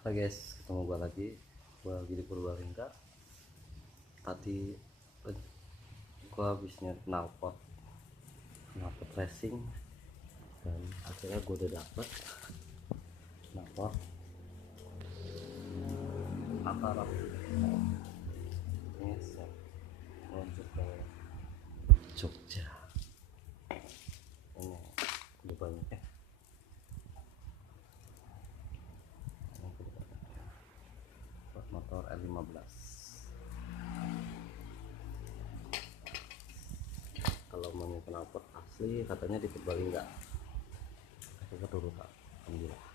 Halo guys, ketemu gua lagi di Purbalingga. Tadi gua habisnya knalpot racing dan akhirnya gua udah dapet knalpot Atarap. Ini siap meluncur ke Jogja. Ini udah banyak ya. Motor L15. Kalau mau knalpot asli katanya di Purbalingga. Kita dulu Kak. Alhamdulillah.